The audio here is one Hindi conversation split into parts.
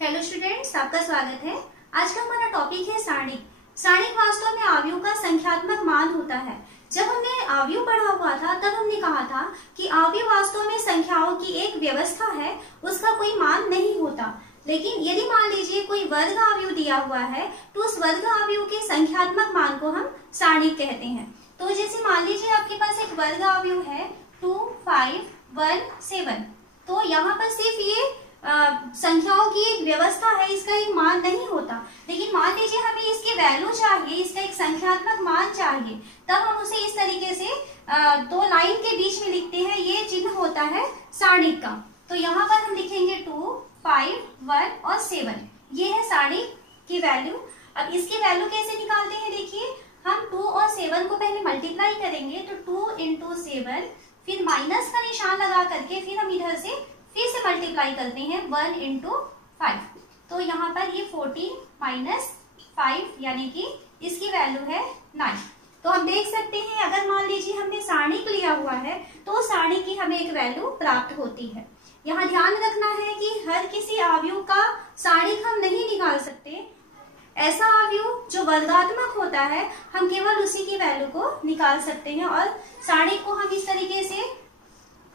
हेलो स्टूडेंट्स, आपका स्वागत है। आज का हमारा टॉपिक है सारणिक। सारणिक वास्तव में आव्यूह का संख्यात्मक मान होता है। जब हमने आव्यूह पढ़ा हुआ था तब हमने कहा था कि आव्यूह वास्तव में संख्याओं की एक व्यवस्था है, उसका कोई मान नहीं होता। लेकिन यदि मान लीजिए कोई वर्ग आव्यूह दिया हुआ है तो उस वर्ग आव्यूह के संख्यात्मक मान को हम सारणिक कहते हैं। तो जैसे मान लीजिए आपके पास एक वर्ग आव्यूह है 2, 5, 1, 7। तो यहाँ पर सिर्फ ये संख्याओं की एक व्यवस्था है, इसका एक मान नहीं होता। लेकिन मान लीजिए हमें इसकी वैल्यू चाहिए, इसका एक संख्यात्मक मान चाहिए, तब हम उसे इस तरीके से दो लाइन के बीच में लिखते हैं। ये चिन्ह होता है सारणिक का। तो यहाँ पर हम लिखेंगे 2, 5, 1 और 7। ये है सारणिक की वैल्यू। अब इसकी वैल्यू कैसे निकालते हैं, देखिए हम 2 और 7 को पहले मल्टीप्लाई करेंगे तो 2 × 7, फिर माइनस का निशान लगा करके फिर हम इधर से फिर से मल्टीप्लाई करते हैं 1 × 5। तो यहाँ पर ये 14 - 5 यानी कि इसकी वैल्यू है 9। तो हम देख सकते हैं अगर मान लीजिए हमने सारणिक लिया हुआ है तो सारणिक की हमें एक वैल्यू प्राप्त होती है। यहाँ ध्यान रखना है कि हर किसी आव्यूह का सारणिक हम नहीं निकाल सकते। ऐसा आव्यूह जो वर्गात्मक होता है हम केवल उसी की वैल्यू को निकाल सकते हैं। और सारणिक को हम इस तरीके से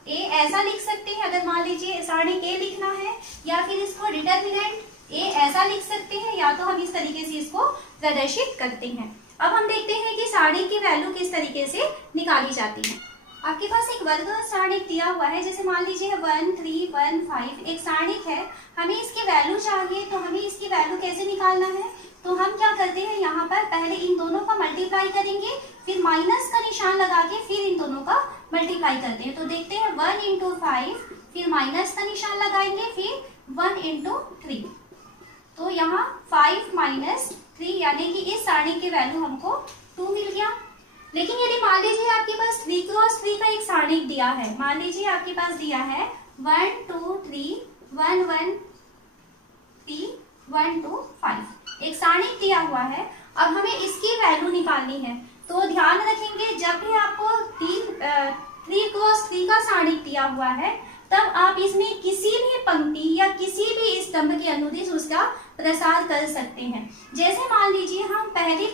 ए ऐसा लिख सकते हैं, अगर मान लीजिए सारणिक ए लिखना है, या फिर इसको डिटरमिनेंट ए ऐसा लिख सकते हैं, या तो हम इस तरीके से इसको प्रदर्शित करते हैं। अब हम देखते हैं कि सारणिक की वैल्यू किस तरीके से निकाली जाती है। आपके पास एक वर्ग सारणिक दिया हुआ है, जैसे मान लीजिए 1, 3, 1, 5 एक सारणिक है। हमें इसकी वैल्यू चाहिए, तो हमें इसकी वैल्यू कैसे निकालना है, तो हम क्या करते हैं, यहाँ पर पहले इन दोनों का मल्टीप्लाई करेंगे, फिर माइनस का निशान लगा के फिर इन दोनों का मल्टीप्लाई करते हैं। तो देखते हैं 1 × 5, फिर माइनस का निशान लगाएंगे, फिर 1 × 3। तो यहाँ 5 - 3 यानी कि इस सारणी की वैल्यू हमको 2 मिल गया। लेकिन यदि मान लीजिए आपके पास 3 × 3 का एक सारणिक दिया है, मान लीजिए आपके पास दिया है 1, 2, 3, 1, 1, 3, 1, 2, 5 एक सारणिक दिया हुआ है। अब हमें इसकी वैल्यू निकालनी है। तो ध्यान रखेंगे जब भी आपको 3 × 3 का सारणिक दिया हुआ है तब आप इसमें किसी भी पंक्ति या किसी भी स्तंभ के अनुदिश उसका प्रसार कर सकते हैं। जैसे मान लीजिए हम पहले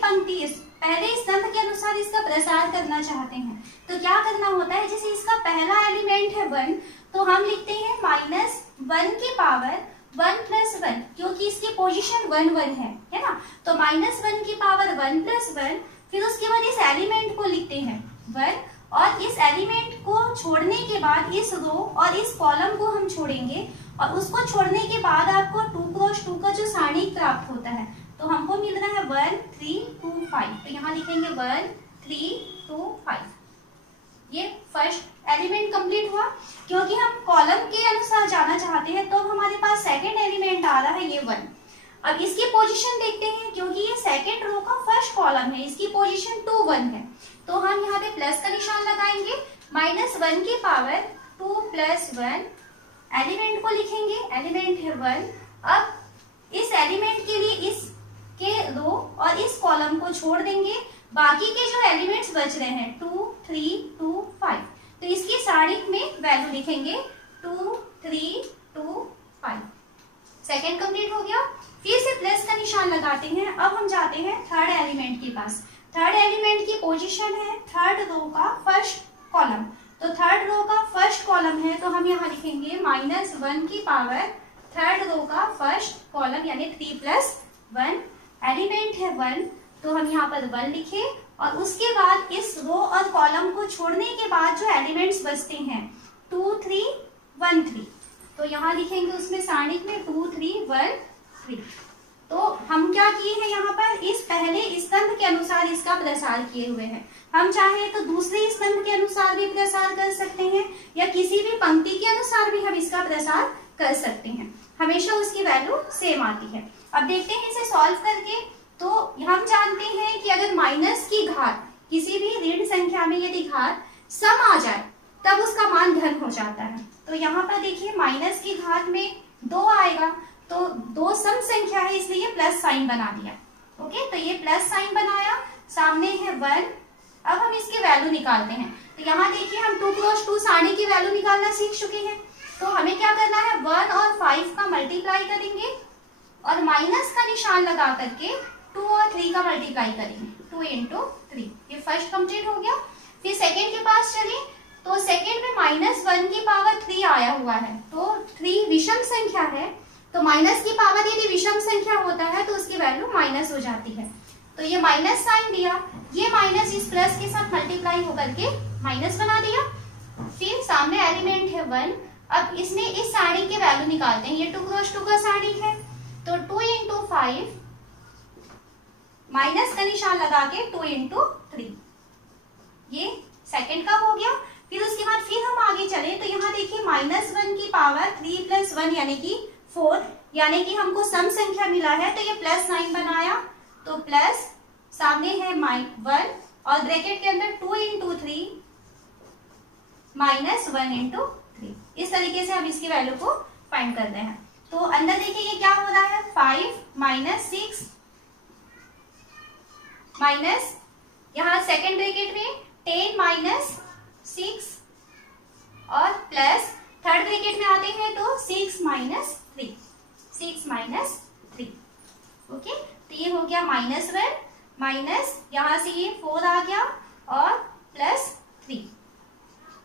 स्तंभ के अनुसार इसका प्रसार करना चाहते हैं, तो क्या करना होता है, जैसे इसका पहला एलिमेंट है 1, तो हम लिखते हैं -1 की पावर 1 + 1, क्योंकि इसकी पोजीशन 1, 1 है ना। तो -1 की पावर 1 + 1, फिर उसके बाद इस एलिमेंट को लिखते हैं 1, और इस एलिमेंट को छोड़ने के बाद इस रो और इस कॉलम को हम छोड़ेंगे, और उसको छोड़ने के बाद आपको 2 × 2 का जो सारणिक प्राप्त होता है, तो हमको मिल रहा है 1, 3, 2, 5। तो यहाँ लिखेंगे 1, 3, 2, 5। ये फर्स्ट एलिमेंट कंप्लीट हुआ। क्योंकि हम कॉलम के अनुसार जाना चाहते हैं तो हमारे पास सेकंड एलिमेंट आ रहा है ये 1। अब इसकी पोजीशन देखते हैं, क्योंकि ये सेकंड रो का फर्स्ट कॉलम है, इसकी पोजीशन 2, 1 है। तो हम यहाँ पे प्लस का निशान लगाएंगे, -1 की पावर 2 + 1 एलिमेंट को लिखेंगे, एलिमेंट है 1। अब इस एलिमेंट के लिए इसके रो और इस कॉलम को छोड़ देंगे, बाकी के जो एलिमेंट्स बच रहे हैं 2, 3, 2, 5, तो इसकी सारणिक में वैल्यू लिखेंगे 2, 3, 2, 5। सेकेंड कंप्लीट हो गया। फिर से प्लस का निशान लगाते हैं। अब हम जाते हैं थर्ड एलिमेंट के पास। थर्ड एलिमेंट की पोजीशन है थर्ड रो का फर्स्ट कॉलम। तो थर्ड रो का फर्स्ट कॉलम है, तो हम यहाँ लिखेंगे -1 की पावर थर्ड रो का फर्स्ट कॉलम यानी 3 + 1 एलिमेंट है 1, तो हम यहाँ पर 1 लिखे, और उसके बाद इस रो और कॉलम को छोड़ने के बाद जो एलिमेंट्स बचते हैं 2, 3, 1, 3, तो यहाँ लिखेंगे उसमें सारणिक में 2, 3, 1, 3। तो हम क्या किए हैं, यहाँ पर इस पहले स्तंभ के अनुसार इसका प्रसार किए हुए हैं। हम चाहे तो दूसरे स्तंभ के अनुसार भी प्रसार कर सकते हैं, या किसी भी पंक्ति के अनुसार भी हम इसका प्रसार कर सकते हैं। हमेशा उसकी वैल्यू सेम आती है। अब देखते हैं इसे सॉल्व करके। तो हम जानते हैं कि अगर माइनस की घात किसी भी ऋण संख्या में यदि घात सम आ जाए तब उसका मान धन हो जाता है। तो यहाँ पर देखिए माइनस की घात में 2 आएगा, तो 2 सम संख्या है इसलिए प्लस साइन बना दिया। ओके, तो ये प्लस साइन बनाया, सामने है 1। अब हम इसकी वैल्यू निकालते हैं। तो यहाँ देखिए हम 2 × 2 सारणी की वैल्यू निकालना सीख चुके हैं। तो हमें क्या करना है, 1 और 5 का मल्टीप्लाई करेंगे और माइनस का निशान लगा करके 2 और 3 का मल्टीप्लाई करेंगे, 2 इंटू 3। ये फर्स्ट कंप्लीट हो गया। फिर सेकेंड के पास चले तो सेकेंड में -1 की पावर 3 आया हुआ है, तो 3 विषम संख्या है, तो माइनस की पावर यदि विषम संख्या होता है तो उसकी वैल्यू माइनस हो जाती है। तो ये माइनस साइन दिया, ये माइनस इस प्लस के साथ मल्टीप्लाई होकर के माइनस बना दिया। फिर सामने एलिमेंट है 1। अब इसमें इस सारणी के वैल्यू निकालते हैं। ये 2 क्रॉस 2 का सारणी है, तो 2 इंटू 5 माइनस का निशान लगा के 2 इंटू 3, ये सेकंड का हो गया। फिर उसके बाद फिर हम आगे चले तो यहाँ देखिए -1 की पावर 3 + 1 यानी कि 4, यानी कि हमको सम संख्या मिला है, तो ये प्लस साइन बनाया, तो प्लस सामने है 1 और ब्रैकेट के अंदर 2 इंटू 3 -1 इंटू 3। इस तरीके से हम इसकी वैल्यू को फाइंड कर रहे हैं। तो अंदर देखिए ये क्या हो रहा है, 5 - 6 माइनस यहाँ सेकेंड ब्रैकेट में 10 - 6 और प्लस थर्ड ब्रैकेट में आते हैं तो 6 - 3, 6 - 3। ओके, तो ये हो गया -1 माइनस यहाँ से ये 4 आ गया और +3,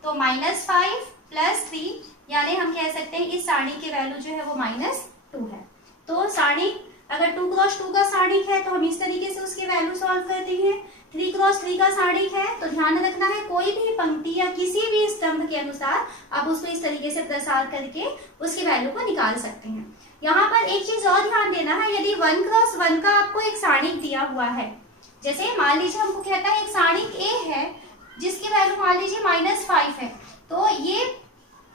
तो -5 + 3, यानी हम कह सकते हैं इस सारणी की वैल्यू जो है वो -2 है। तो सारणी अगर 2 क्रॉस 2 का सारणी है तो हम इस तरीके से उसकी वैल्यू सॉल्व करते हैं। 3 क्रॉस 3 का सारणी है तो ध्यान रखना है कोई भी पंक्ति या किसी भी स्तंभ के अनुसार आप उसको इस तरीके से प्रसार करके उसकी वैल्यू को निकाल सकते हैं। यहाँ पर एक चीज और ध्यान देना है, यदि 1 क्रॉस 1 का आपको एक सारणी दिया हुआ है, जैसे मान लीजिए हमको कहता है एक सारणी ए है जिसकी वैल्यू मान लीजिए -5 है, तो ये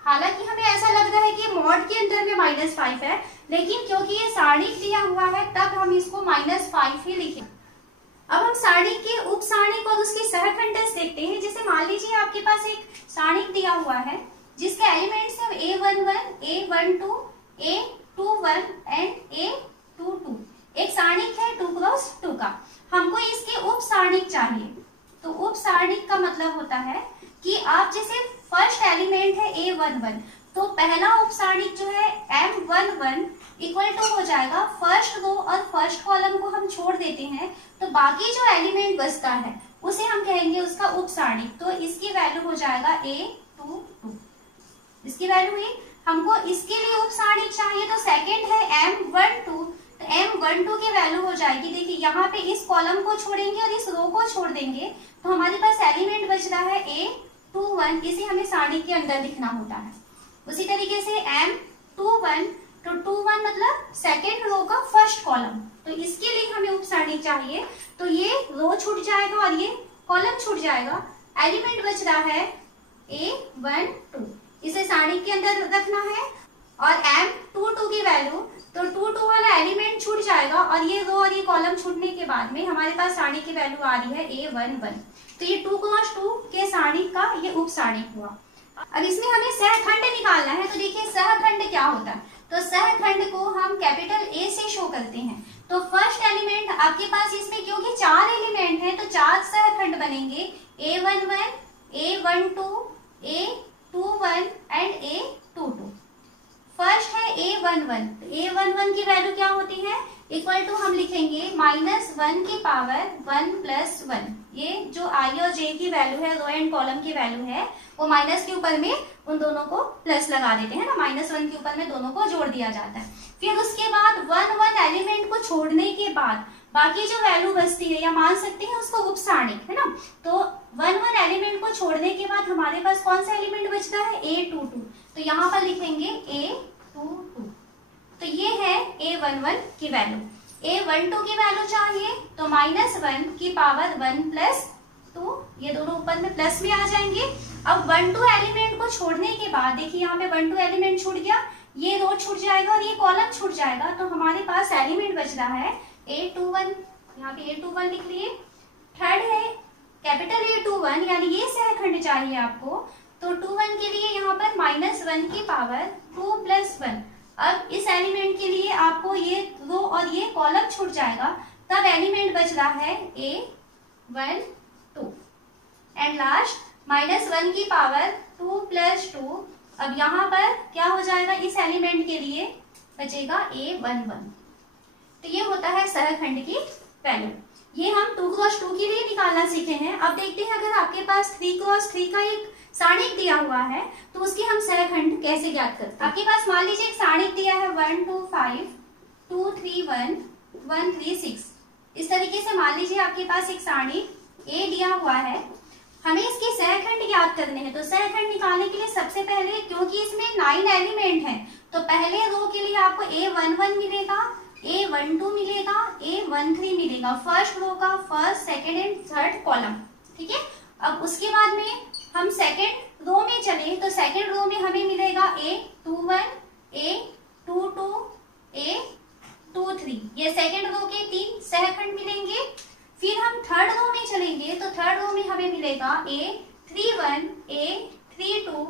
हालांकि हमें ऐसा लग रहा है कि मॉड के अंदर में -5 है, लेकिन क्योंकि ये सारणी दिया हुआ है तब हम इसको -5 ही लिखें। अब हम सारणी के उप सारणी और उसके सहखंडस देखते हैं। जैसे मान लीजिए आपके पास एक सारणी दिया हुआ है जिसके एलिमेंट्स हैं A11, A12, A21 and A22। एक सारणी है 2 क्रॉस 2 का, हमको इसके उप सारणी चाहिए। तो उप सारणी का मतलब होता है कि आप जैसे फर्स्ट एलिमेंट है A11, तो पहला उप सारणी जो है M11 इक्वल टू हो जाएगा फर्स्ट रो और फर्स्ट कॉलम को हम छोड़ देते हैं, तो बाकी जो एलिमेंट बचता है उसे हम कहेंगे उसका उप सारणी। तो इसकी वैल्यू हो जाएगा A22। इसकी वैल्यू हुई, हमको इसके लिए उप सारणी चाहिए तो सेकंड है M12, तो M12 की वैल्यू हो जाएगी, देखिए यहाँ पे इस कॉलम को छोड़ेंगे और इस रो को छोड़ देंगे तो हमारे पास एलिमेंट बच रहा है A21, इसे हमें सारणी के अंदर लिखना होता है। उसी तरीके से M21, तो 21 मतलब सेकेंड रो का फर्स्ट कॉलम, तो इसके लिए हमें उप सारणी चाहिए, तो ये रो छूट जाएगा और ये कॉलम छूट जाएगा, एलिमेंट बच रहा है A12, इसे सारणी के अंदर रखना है। और M22 की वैल्यू, तो 22 वाला एलिमेंट छूट जाएगा और ये रो और ये कॉलम छूटने के बाद में हमारे पास सारणी की वैल्यू आ रही है A11, तो ये 2 क्रॉस 2 के सारणी का ये उप सारणी हुआ। अब इसमें हमें सहखंड निकालना है, तो देखिए सहखंड क्या होता है, तो सहखंड को हम कैपिटल A से शो करते हैं। तो फर्स्ट एलिमेंट आपके पास इसमें क्योंकि 4 एलिमेंट हैं तो 4 सहखंड बनेंगे, A11, A12, A21 and A22। First है A11, A11 की वैल्यू क्या होती है, इक्वल टू हम लिखेंगे -1 की पावर 1 + 1। ये जो I और J की वैल्यू है, रो एंड कॉलम की वैल्यू है, वो माइनस के ऊपर में उन दोनों को प्लस लगा देते हैं ना, -1 के ऊपर में दोनों को जोड़ दिया जाता है। फिर उसके बाद 1 एलिमेंट को छोड़ने के बाद बाकी जो वैल्यू बचती है या मान सकते हैं उसको उप सारणी, है ना। तो 1 एलिमेंट को छोड़ने के बाद हमारे पास कौन सा एलिमेंट बचता है, A22, तो यहाँ पर लिखेंगे A22। तो ये है A11 की वैल्यू। A12 की वैल्यू चाहिए तो -1 की पावर 1 + 2, ये दोनों ऊपर में प्लस में आ जाएंगे। अब 1-2 एलिमेंट को छोड़ने के बाद देखिए यहाँ पे 1-2 एलिमेंट छूट गया, ये रो छूट जाएगा और ये कॉलम छूट जाएगा, तो हमारे पास एलिमेंट बच रहा है A21, यहाँ पे A21 लिख लिए। थर्ड है कैपिटल A21, यानी ये सहखंड चाहिए आपको, तो 21 के लिए यहाँ पर -1 की पावर 2 + 1। अब इस एलिमेंट के लिए आपको ये रो और ये कॉलम छूट जाएगा, तब एलिमेंट बच रहा है A12 एंड लास्ट -1 की पावर 2 + 2। अब यहाँ पर क्या हो जाएगा, इस एलिमेंट के लिए बचेगा A11। तो ये होता है सहखंड की वैल्यू। ये हम 2x2 के लिए निकालना सीखे हैं। अब देखते हैं अगर आपके पास 3x3 का एक सारणिक दिया हुआ है तो उसकी हम सहखंड कैसे ज्ञात करते हैं। आपके पास मान लीजिए एक सारणिक दिया है 1 2 5 2 3 1 1 3 6। इस तरीके से मान लीजिए आपके पास एक सारणिक ए दिया हुआ है, हमें इसके सहखंड ज्ञात करने हैं। तो सहखंड निकालने के लिए सबसे पहले, क्योंकि इसमें 9 एलिमेंट हैं, तो पहले रो के लिए आपको A11 मिलेगा, A12 मिलेगा, A13 मिलेगा, फर्स्ट रो का first second and third column. ठीक है। अब उसके बाद में हम सेकंड रो में चले तो सेकंड रो में हमें मिलेगा A21, A22, A23। ये सेकंड रो के 3 सहखंड मिलेंगे। फिर हम थर्ड रो में चलेंगे तो थर्ड रो में हमें मिलेगा A31, A32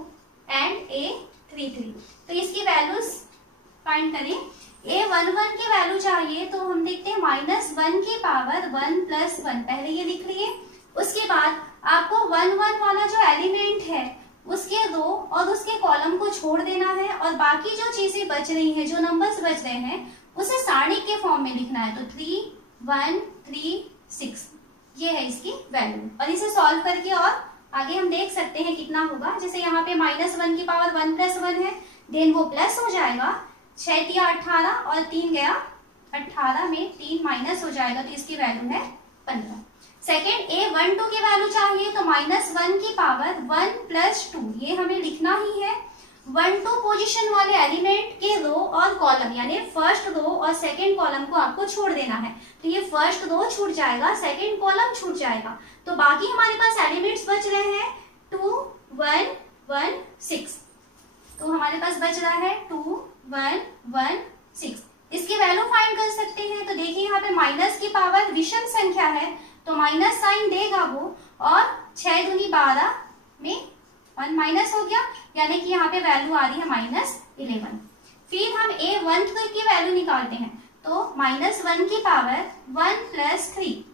एंड A33। तो इसकी वैल्यूज फाइंड करें। A11 की वैल्यू चाहिए तो हम देखते हैं -1 की पावर 1 + 1, पहले ये लिख लिए। उसके बाद आपको 1 1 वाला जो एलिमेंट है उसके रो और उसके कॉलम को छोड़ देना है, और बाकी जो चीजें बच रही हैं, जो नंबर्स बच रहे हैं, उसे सारणिक के फॉर्म में लिखना है। तो 3 1 3 6 ये है इसकी वैल्यू। और इसे सॉल्व करके और आगे हम देख सकते हैं कितना होगा। जैसे यहाँ पे -1 की पावर 1 + 1 है, देन वो प्लस हो जाएगा, 6 × 18 और 3 गया 18 में 3 माइनस हो जाएगा, तो इसकी वैल्यू है 15। सेकेंड A12 की वैल्यू चाहिए तो -1 की पावर 1 + 2, ये हमें लिखना ही है। 1 2 पोजीशन वाले एलिमेंट के रो और कॉलम, यानी फर्स्ट रो और सेकंड कॉलम को आपको छोड़ देना है। तो ये फर्स्ट रो छूट जाएगा, सेकंड कॉलम छूट जाएगा, तो बाकी हमारे पास एलिमेंट्स बच रहे हैं 2 1 1 6। तो हमारे पास बच रहा है 2 1 1 6। इसकी वैल्यू फाइंड कर सकते हैं। तो देखिए यहाँ पे माइनस की पावर विषम संख्या है तो माइनस साइन देगा वो, और 6 दूनी 12 में 1 माइनस हो गया, यानी कि यहाँ पे वैल्यू आ रही है -11। फिर हम A13 की वैल्यू निकालते हैं तो -1 की पावर 1 + 3,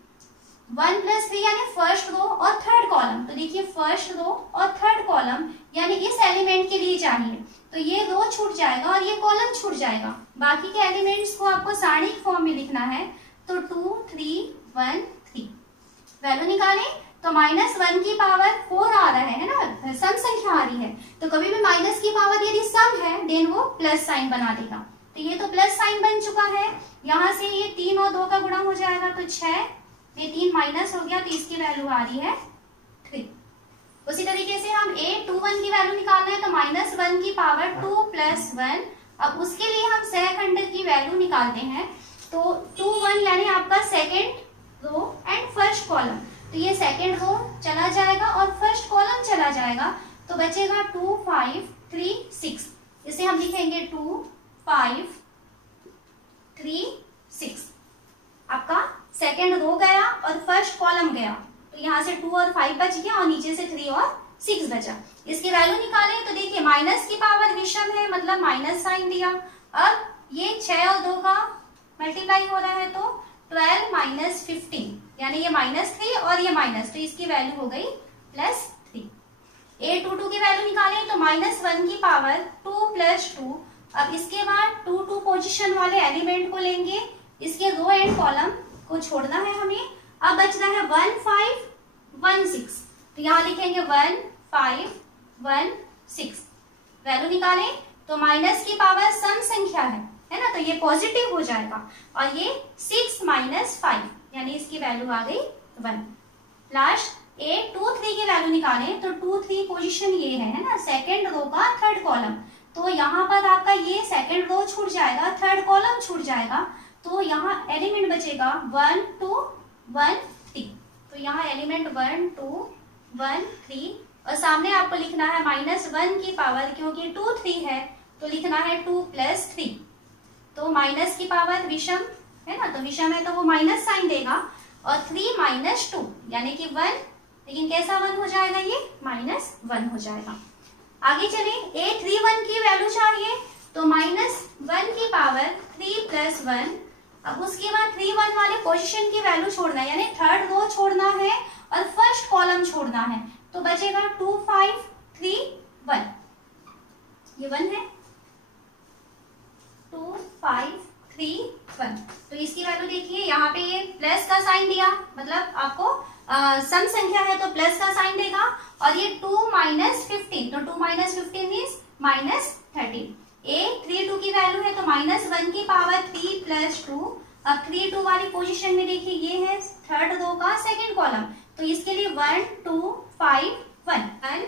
1 + 3 यानी फर्स्ट रो और थर्ड कॉलम। तो देखिए फर्स्ट रो और थर्ड कॉलम यानी इस एलिमेंट के लिए चाहिए, तो ये रो छूट जाएगा और ये कॉलम छूट जाएगा। बाकी के एलिमेंट्स को आपको सारणिक फॉर्म में लिखना है। तो 2 3 1 3 वैल्यू निकालें तो -1 की पावर 4 आ रहा है ना, सम संख्या आ रही है। तो कभी भी माइनस की पावर यदि सम है देन वो प्लस साइन बना देगा। तो ये तो प्लस साइन बन चुका है, यहाँ से ये 3 और 2 का गुणा हो जाएगा, तो 6 में 3 माइनस हो गया, तो इसकी वैल्यू आ रही है 3। उसी तरीके से हम A21 की वैल्यू निकालना है तो -1 की पावर 2 + 1। अब उसके लिए हम सहखंड की वैल्यू निकालते हैं। तो 2 1 यानी आपका second row and first column, तो ये सेकेंड रो चला जाएगा और फर्स्ट कॉलम चला जाएगा, तो बचेगा 2 5 3 6। इसे हम लिखेंगे 2 5 3 6। आपका सेकेंड रो गया और फर्स्ट कॉलम गया, तो यहाँ से 2 और 5 बच गया और नीचे से 3 और 6 बचा। इसकी वैल्यू निकालें तो देखिए माइनस की पावर विषम है, मतलब माइनस साइन दिया। अब ये 6 और 2 का मल्टीप्लाई हो रहा है तो 12 - 15, यानी ये -3 और ये माइनस, तो इसकी वैल्यू हो गई +3। A22 की वैल्यू निकालें तो -1 की पावर 2 + 2। अब इसके बाद 2 2 पोजीशन वाले एलिमेंट को लेंगे, इसके रो एंड कॉलम को छोड़ना है हमें। अब बच रहा है 1 5 1 6, तो यहाँ लिखेंगे 1 5 1 6। वैल्यू निकालें तो माइनस की पावर सम संख्या है ना, तो ये पॉजिटिव हो जाएगा, और ये 6 - 5 यानी इसकी वैल्यू आ गई 1। लास्ट A23 की वैल्यू निकालें तो 2 3 पोजीशन ये है ना, सेकेंड रो का थर्ड कॉलम। तो यहाँ पर आपका ये सेकेंड रो छूट जाएगा, थर्ड कॉलम छूट जाएगा, तो यहाँ एलिमेंट बचेगा 1 2 1 3। तो यहाँ एलिमेंट 1 2 1 3, और सामने आपको लिखना है -1 की पावर, क्योंकि 2 3 है तो लिखना है 2 + 3। तो माइनस की पावर विषम है ना, तो विषम है तो वो माइनस साइन देगा, और 3 - 2 यानी कि 1, लेकिन कैसा 1 हो जाएगा, ये -1 हो जाएगा। आगे चले A31 की वैल्यू चाहिए तो -1 की पावर 3 + 1। अब उसके बाद 3 1 वाले पोजीशन की वैल्यू छोड़ना है, यानी थर्ड रो छोड़ना है और फर्स्ट कॉलम छोड़ना है, तो बचेगा 2 5 3 1। ये 1 है, 2 5 3 1। तो इसकी वैल्यू देखिए, यहाँ पे ये प्लस का साइन दिया, मतलब आपको सम संख्या है तो प्लस का साइन देगा, और ये 2 माइनस 15, तो 2 माइनस 15 मीन्स माइनस 13। ए 3 2 की वैल्यू है तो -1 की पावर 3 प्लस 2। अब 3 2 वाली पोजीशन में देखिए ये है थर्ड रो का सेकंड कॉलम, तो इसके लिए 1 2 5 1 1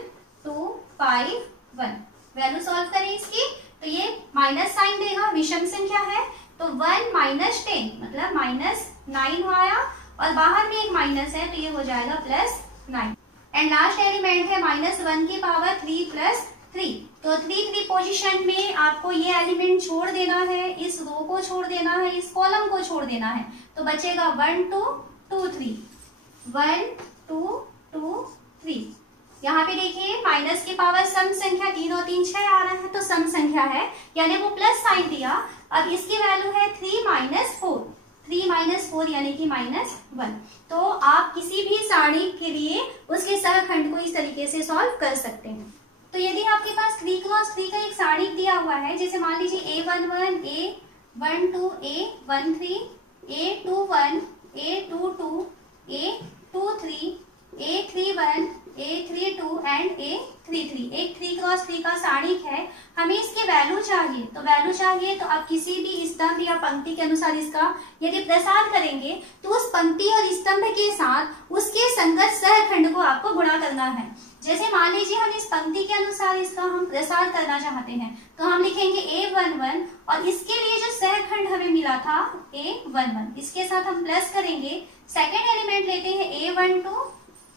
2 5 1। वैल्यू सॉल्व करें इसकी, तो ये माइनस साइन देगा, विषम संख्या है, तो 1 माइनस 10 मतलब -9 आया, और बाहर में एक माइनस है तो ये हो जाएगा +9। एंड लास्ट एलिमेंट है -1 की पावर 3 प्लस 3। तो 3 3 पोजीशन में आपको ये एलिमेंट छोड़ देना है, इस रो को छोड़ देना है, इस कॉलम को छोड़ देना है, तो बचेगा 1 2 2 3 1 2 2 3। यहाँ पे देखिए माइनस की पावर सम संख्या 3 और 3 6 आ रहा है, तो सम संख्या है, यानी वो प्लस साइन दिया। अब इसकी वैल्यू है 3 माइनस 4, 3 माइनस 4 यानी कि -1। तो आप किसी भी सारणी के लिए उसके सहखंड को इस तरीके से सॉल्व कर सकते हैं। तो यदि आपके पास 3 क्रॉस 3 का एक सारणी दिया हुआ है, जैसे मान लीजिए A11 A12 A13 A21 A22 A23 A31 A32 and A33 एक 3 क्रॉस 3 का सारणिक है। हमें इसकी वैल्यू चाहिए, तो वैल्यू चाहिए तो आप किसी भी स्तंभ या पंक्ति के अनुसार इसका यदि प्रसार करेंगे तो उस पंक्ति और स्तंभ के साथ उसके संगत सहखंड को आपको गुणा करना है। जैसे मान लीजिए हम इस पंक्ति के अनुसार इसका हम प्रसार करना चाहते हैं, तो हम लिखेंगे A11, और इसके लिए जो सहखंड हमें मिला था A11, इसके साथ हम प्लस करेंगे, सेकेंड एलिमेंट लेते हैं A12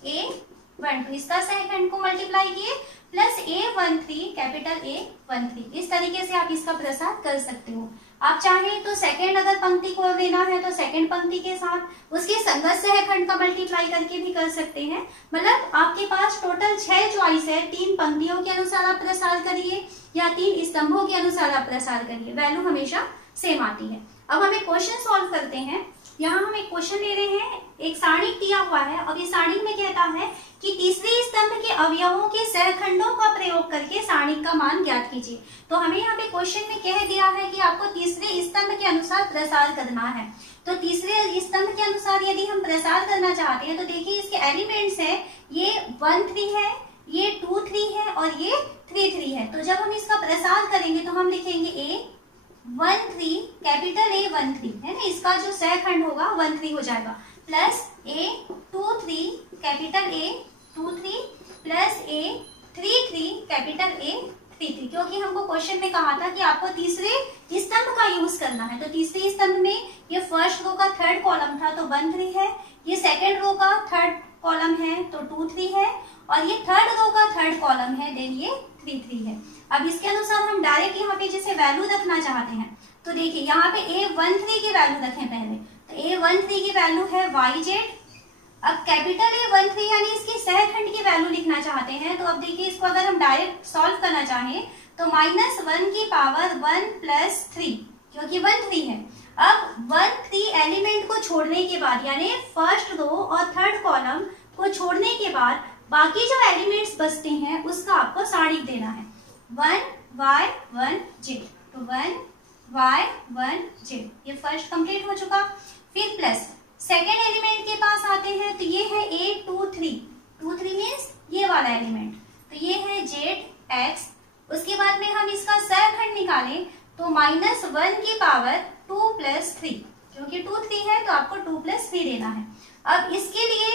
A12, इसका सहखंड को मल्टीप्लाई किए प्लस A13 कैपिटल A13। इस तरीके से आप इसका प्रसार कर सकते हो। आप चाहें तो सेकेंड अगर पंक्ति को लेना है तो सेकेंड पंक्ति के साथ उसके संगत सहखंड का मल्टीप्लाई करके भी कर सकते हैं। मतलब आपके पास टोटल 6 चॉइस है, 3 पंक्तियों के अनुसार आप प्रसार करिए या 3 स्तंभों के अनुसार आप प्रसार करिए, वैल्यू हमेशा सेम आती है। अब हम एक क्वेश्चन सॉल्व करते हैं। यहाँ हम एक क्वेश्चन ले रहे हैं, एक सारणिक दिया हुआ है, और ये सारणिक में कहता है कि तीसरे स्तंभ के अवयवों के सहखंडों का प्रयोग करके सारणिक का मान ज्ञात कीजिए। तो हमें यहाँ पे क्वेश्चन में कह दिया है कि आपको तीसरे स्तंभ के अनुसार प्रसार करना है। तो तीसरे स्तंभ के अनुसार यदि हम प्रसार करना चाहते हैं तो देखिए इसके एलिमेंट्स है, ये 1 3 है, ये 2 3 है और ये 3 3 है। तो जब हम इसका प्रसार करेंगे तो हम लिखेंगे A13 कैपिटल A13 है ना, इसका जो सहखंड होगा 1 3 हो जाएगा, plus A23 capital A23 plus A33 capital A33, क्योंकि हमको क्वेश्चन में कहा था कि आपको तीसरे स्तंभ का यूज करना है। तो तीसरे स्तंभ में ये फर्स्ट रो का थर्ड कॉलम था तो 1 3 है, ये सेकेंड रो का थर्ड कॉलम है तो 2 3 है, और ये थर्ड रो का थर्ड कॉलम है देन ये 3 3 है। अब इसके अनुसार हम डायरेक्ट यहाँ पे जैसे वैल्यू रखना चाहते हैं, तो देखिए यहाँ पे A13 की वैल्यू रखें पहले, तो A13 की वैल्यू है YZ। अब कैपिटल A13 यानी इसकी सहखंड की वैल्यू लिखना चाहते हैं, तो अब देखिए इसको अगर हम डायरेक्ट सॉल्व करना चाहें तो -1 की पावर 1 प्लस 3, क्योंकि 1 3 है। अब 1 3 एलिमेंट को छोड़ने के बाद, यानी फर्स्ट रो और थर्ड कॉलम को छोड़ने के बाद बाकी जो एलिमेंट्स बचते हैं उसका आपको सारणिक देना है, 1 Y 1 Z, तो 1 Y 1 Z, ये फर्स्ट कंप्लीट हो चुका। फिर प्लस सेकेंड एलिमेंट के पास आते हैं, तो ये है A23, 2 3 मीन्स ये वाला एलिमेंट, तो ये है ZX। उसके बाद में हम इसका सहखंड निकालें तो -1 की पावर 2 प्लस 3, क्योंकि 2 3 है तो आपको 2 प्लस 3 देना है। अब इसके लिए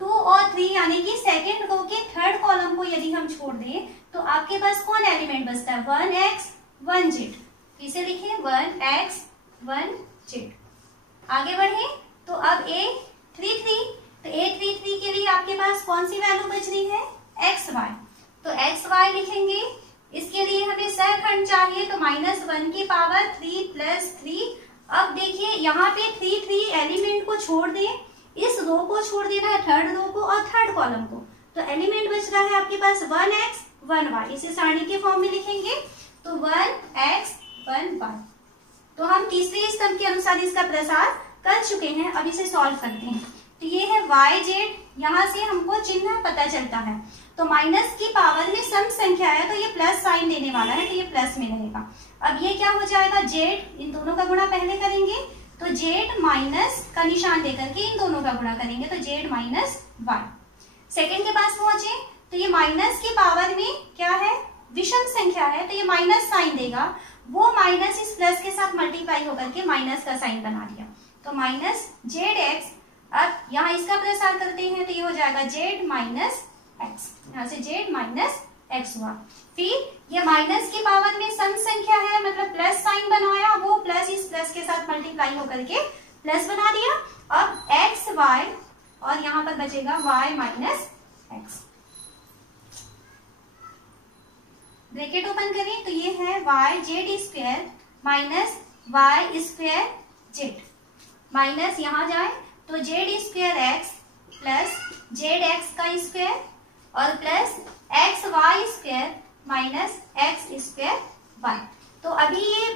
2 और 3 यानी कि सेकेंड रो के थर्ड कॉलम को यदि हम छोड़ दें तो आपके पास कौन एलिमेंट बचता है, 1X 1 Z। इसे लिखें 1X 1 Z। आगे बढ़े तो अब A33, तो A33 के लिए आपके पास कौन सी वैल्यू बच रही है, XY, तो XY लिखेंगे। इसके लिए हमें सहखंड चाहिए तो -1 की पावर 3 प्लस 3। अब देखिए यहाँ पे 3 3 एलिमेंट को छोड़ दें, इस रो को छोड़ देना है, थर्ड रो को और थर्ड कॉलम को, तो एलिमेंट बच रहा है आपके पास 1X 1 Y। इसे सारणी के फॉर्म में लिखेंगे तो 1X 1 Y। तो हम तीसरे स्तंभ के अनुसार इसका प्रसार कर चुके हैं। अब इसे सॉल्व करते हैं। तो ये है वाई जेड, यहाँ से हमको चिन्ह पता चलता है। तो माइनस की पावर में सम संख्या है तो ये प्लस साइन देने वाला है, तो ये प्लस में रहेगा। अब ये क्या हो जाएगा, जेड, इन दोनों का गुणा पहले करेंगे तो जेड माइनस का निशान देकर के इन दोनों का गुणा करेंगे तो जेड माइनस वाई। सेकेंड के पास पहुंचे तो ये माइनस की पावर में क्या है, विषम संख्या है, तो ये माइनस साइन देगा, वो माइनस इस प्लस के साथ मल्टीप्लाई होकर के माइनस का साइन बना दिया, तो माइनस जेड एक्स। अब यहाँ इसका प्रसार करते हैं तो ये हो जाएगा जेड माइनस एक्स, यहाँ से जेड माइनस एक्स हुआ। फिर ये माइनस की पावर में सम संख्या है, मतलब प्लस साइन बनाया, वो प्लस इस प्लस के साथ मल्टीप्लाई होकर के प्लस बना दिया। अब एक्स वाई और यहाँ पर बचेगा y minus x. Bracket open करें तो ये है y z square minus y square z, minus यहाँ जाए तो z square x plus z x का स्क्वायर और plus x y square minus x square y. तो अभी ये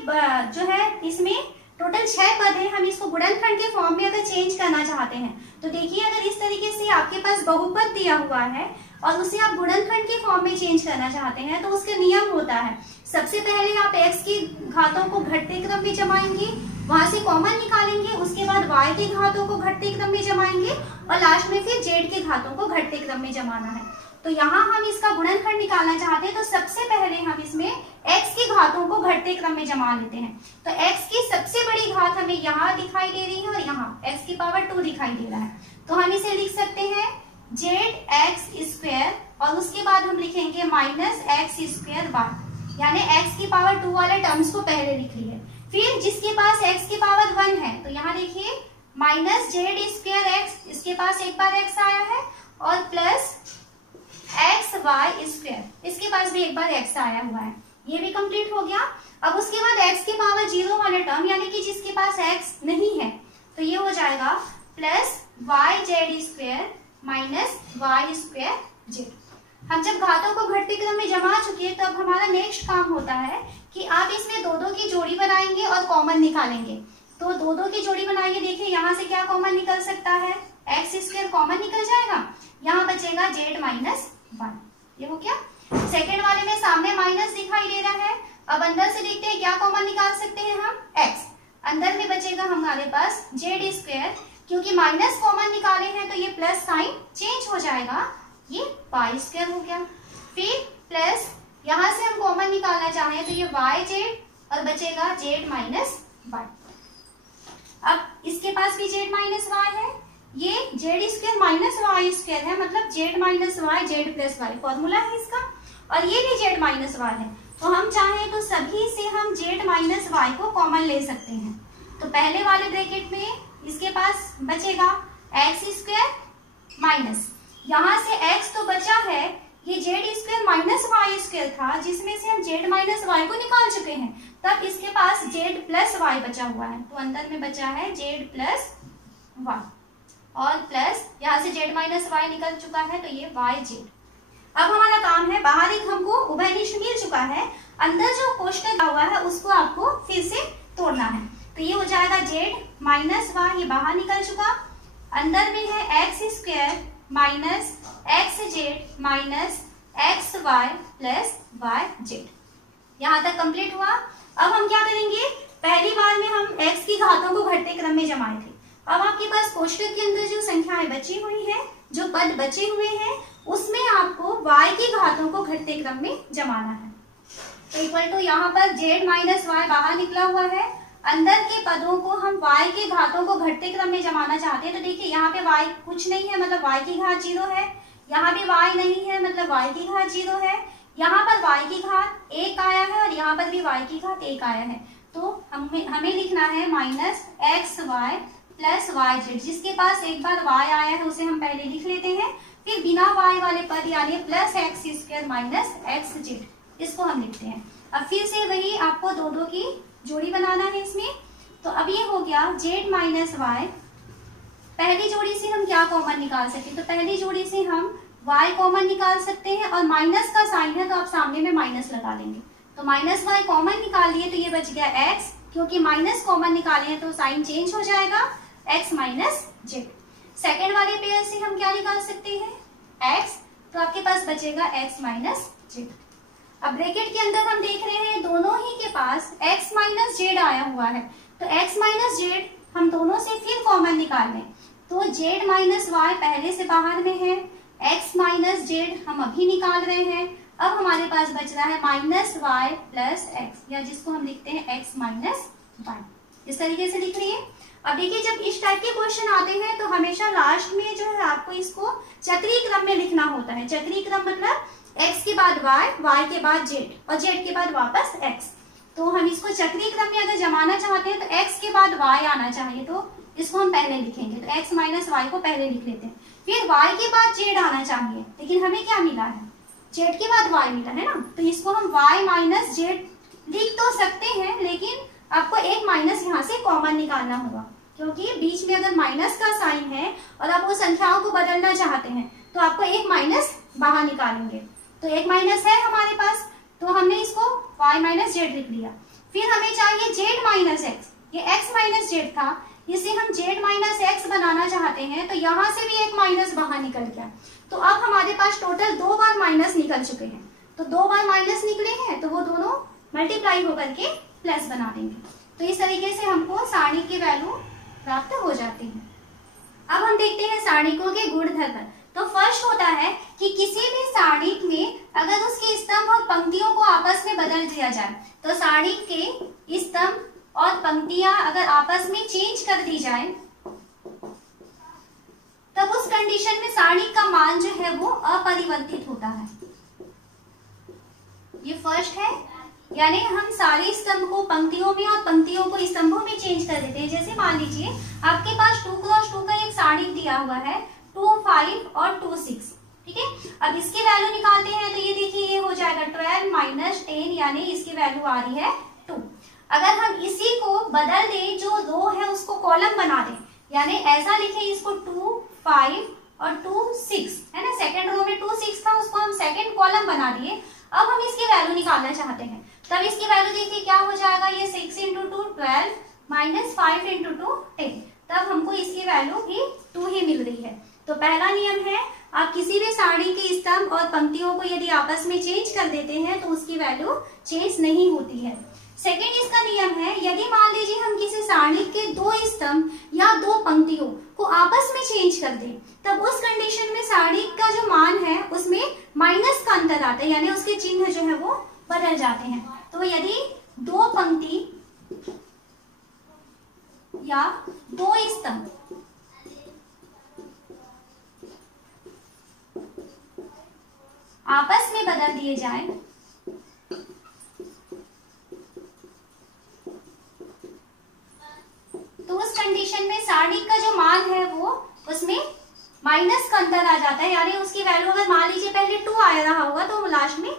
जो है इसमें टोटल 6 पद है, हम इसको गुणनखंड के फॉर्म में अगर चेंज करना चाहते हैं तो देखिए, अगर इस तरीके से आपके पास बहुपद दिया हुआ है और उसे आप गुणनखंड के फॉर्म में चेंज करना चाहते हैं तो उसका नियम होता है, सबसे पहले आप x की घातों को घटते क्रम में जमाएंगे, वहां से कॉमन निकालेंगे, उसके बाद y की घातों को घटते क्रम में जमाएंगे और लास्ट में फिर z की घातों को घटते क्रम में जमाना है। तो यहाँ हम इसका गुणनखंड निकालना चाहते हैं तो सबसे पहले हम इसमें x की घातों को घटते क्रम में जमा लेते हैं। तो x की सबसे बड़ी घात हमें यहाँ दिखाई दे रही है और यहाँ x की पावर 2 दिखाई दे रहा है, तो हम इसे लिख सकते हैं जेड एक्स स्क्वायर और उसके बाद हम लिखेंगे माइनस एक्स स्क्वायर वाई, यानी x की पावर 2 वाले टर्म्स को पहले लिख लिए। फिर जिसके पास x की पावर 1 है तो यहाँ देखिए माइनस जेड स्क्वायर एक्स, इसके पास एक बार x आया है, और प्लस एक्स वाई स्क्वायर, इसके पास भी एक बार x आया हुआ है, ये भी कंप्लीट हो गया। अब उसके बाद x की पावर 0 वाले टर्म, यानी कि जिसके पास x नहीं है, तो ये हो जाएगा plus y z square minus y square z. हम जब घातों को घटते क्रम में जमा चुके हैं तो अब हमारा नेक्स्ट काम होता है कि आप इसमें दो की जोड़ी बनाएंगे और कॉमन निकालेंगे। तो दो की जोड़ी बनाइए, देखिए यहाँ से क्या कॉमन निकल सकता है, एक्स स्क्वायर कॉमन निकल जाएगा, यहाँ बचेगा जेड माइनस 1, ये हो गया। सेकेंड वाले में सामने माइनस दिखाई दे रहा है, अब अंदर से देखते हैं क्या कॉमन निकाल सकते हैं हम, x, अंदर में बचेगा हमारे पास जेड स्क्वायर, क्योंकि माइनस कॉमन निकाले हैं तो ये प्लस साइन चेंज हो जाएगा, ये पाई स्क्वायर हो गया। फिर प्लस यहाँ से हम कॉमन निकालना चाहें तो ये वाई जेड और बचेगा जेड माइनस वाई। अब इसके पास भी जेड माइनस वाई है, ये z square minus y square है, मतलब z minus y z plus y formula है इसका, और ये भी जेड माइनस वाई है। तो हम चाहें तो सभी से हम जेड माइनस वाई को कॉमन ले सकते हैं। तो पहले वाले ब्रैकेट में इसके पास बचेगा एक्स स्क्वायर माइनस, यहाँ से x तो बचा है, ये z square minus y square था जिसमें से हम जेड माइनस वाई को निकाल चुके हैं, तब इसके पास जेड प्लस वाई बचा हुआ है, तो अंदर में बचा है जेड प्लस वाई और प्लस यहाँ से जेड माइनस वाई निकल चुका है तो ये वाई जेड। अब हमारा काम है, बाहर एक हमको उभयनिष्ठ मिल चुका है, अंदर जो कोष्टक हुआ है उसको आपको फिर से तोड़ना है, तो ये हो जाएगा जेड माइनस वाई, ये बाहर निकल चुका, अंदर में है x square minus x z minus x y plus y z. यहाँ तक कंप्लीट हुआ। अब हम क्या करेंगे, पहली बार में हम x की घातों को घटते क्रम में जमाए थे, अब आपके पास कोष्टक के अंदर जो संख्याएं बची हुई है, जो पद बचे हुए हैं, उसमें आपको y की घातों को घटते क्रम में जमाना है। तो इक्वल टू यहाँ पर z माइनस वाई बाहर निकला हुआ है, अंदर के पदों को हम y के घातों को घटते क्रम में जमाना चाहते हैं, तो देखिए यहाँ पे y कुछ नहीं है, मतलब y की घात 0 है, यहाँ पे y नहीं है, मतलब y की घात 0 है, यहाँ पर y की घात 1 आया है और यहाँ पर भी y की घात 1 आया है, तो हमें लिखना है minus x y plus y z. जिसके पास एक बार y आया है उसे हम पहले लिख लेते हैं, फिर बिना y वाले पद यानी plus x square minus x Z, इसको हम लिखते हैं। अब फिर से वही आपको दो की जोड़ी बनाना है इसमें, तो अब ये हो गया जेड माइनस वाई। पहली जोड़ी से हम क्या कॉमन निकाल सकते हैं, तो पहली जोड़ी से हम y कॉमन निकाल सकते हैं, और माइनस का साइन है तो आप सामने में माइनस लगा देंगे, तो माइनस वाई कॉमन निकाल लिए तो ये बच गया x, क्योंकि माइनस कॉमन निकाले हैं तो साइन चेंज हो जाएगा, x माइनस जेड। सेकेंड वाले पेयर से हम क्या निकाल सकते हैं, x, तो आपके पास बचेगा x माइनस जेड। अब ब्रैकेट के अंदर हम देख रहे हैं दोनों ही के पास x माइनस जेड आया हुआ है, तो x माइनस जेड हम दोनों से फिर कॉमन निकाल लें, तो z माइनस वाई पहले से बाहर में है, x माइनस जेड हम अभी निकाल रहे हैं। अब हमारे पास बच रहा है माइनस वाई प्लस एक्स, या जिसको हम लिखते हैं x माइनस वाई, इस तरीके से लिख रही है। अब देखिए जब इस टाइप के क्वेश्चन आते हैं तो हमेशा लास्ट में जो है आपको इसको चक्रीय क्रम में लिखना होता है। चक्रीय क्रम मतलब x के बाद y, y के बाद z और z के बाद वापस x। तो हम इसको चक्रीय क्रम में अगर जमाना चाहते हैं तो x के बाद y आना चाहिए, तो इसको हम पहले लिखेंगे, तो x माइनस वाई को पहले लिख लेते हैं। फिर y के बाद z आना चाहिए, लेकिन हमें क्या मिला है, z के बाद y मिला है ना, तो इसको हम y माइनस z लिख तो सकते हैं, लेकिन आपको एक माइनस यहाँ से कॉमन निकालना होगा, क्योंकि बीच में अगर माइनस का साइन है और आप वो संख्याओं को बदलना चाहते हैं तो आपको एक माइनस बाहर निकालेंगे, तो एक माइनस है हमारे पास, तो हमने इसको y माइनस जेड लिख लिया। फिर हमें चाहिए z माइनस एक्स, ये x माइनस जेड था, इसे हम z माइनस एक्स बनाना चाहते हैं, तो यहाँ से भी एक माइनस बाहर निकल गया, तो अब हमारे पास टोटल 2 बार माइनस निकल चुके हैं, तो 2 बार माइनस निकले हैं तो वो दोनों मल्टीप्लाई होकर के प्लस बना देंगे। तो इस तरीके से हमको सारणी की वैल्यू प्राप्त हो जाती है। अब हम देखते हैं सारणिकों के गुणधर्म। तो फर्स्ट होता है कि किसी भी सारणिक में अगर उसके स्तंभ और पंक्तियों को आपस में बदल दिया जाए, तो सारणिक के स्तंभ और पंक्तियां अगर आपस में चेंज कर दी जाए, तब उस कंडीशन में सारणिक का मान जो है वो अपरिवर्तित होता है। ये फर्स्ट है, यानी हम सारे स्तंभ को पंक्तियों में और पंक्तियों को स्तंभों में चेंज कर देते हैं। जैसे मान लीजिए आपके पास 2 क्रॉस 2 का एक सारणिक दिया हुआ है, 2, 5 और 2, 6, ठीक है। अब इसकी वैल्यू निकालते हैं, तो ये देखिए ये हो जाएगा 12 माइनस 10, यानी इसकी वैल्यू आ रही है 2। अगर हम इसी को बदल दें, जो रो है उसको कॉलम बना दें, यानी ऐसा लिखें इसको 2, 5 और 2, 6, है ना। सेकंड रो में 2, 6 था, उसको हम सेकंड कॉलम बना दिए। अब हम इसकी वैल्यू निकालना चाहते हैं, तब इसकी वैल्यू देखिए क्या हो जाएगा, ये 6 इंटू 2 12 माइनस 5 इंटू 2 10, तब हमको इसकी वैल्यू भी 2 ही मिल रही है। तो पहला नियम है, आप किसी भी सारणी के स्तंभ और पंक्तियों को यदि आपस में चेंज कर देते हैं तो उसकी वैल्यू चेंज नहीं होती है। सेकेंड इसका नियम है, यदि मान लीजिए हम किसी सारणी के 2 स्तंभ या 2 पंक्तियों को आपस में चेंज कर दें, तब उस कंडीशन में सारणी का जो मान है उसमें माइनस का अंतर आता है, यानी उसके चिन्ह जो है वो बदल जाते हैं। तो यदि 2 पंक्ति या 2 स्तंभ आपस में बदल दिए जाएं, तो उस कंडीशन में सारणी का जो मान है वो उसमें माइनस का अंतर आ जाता है, यानी उसकी वैल्यू अगर मान लीजिए पहले 2 आ रहा होगा तो लास्ट में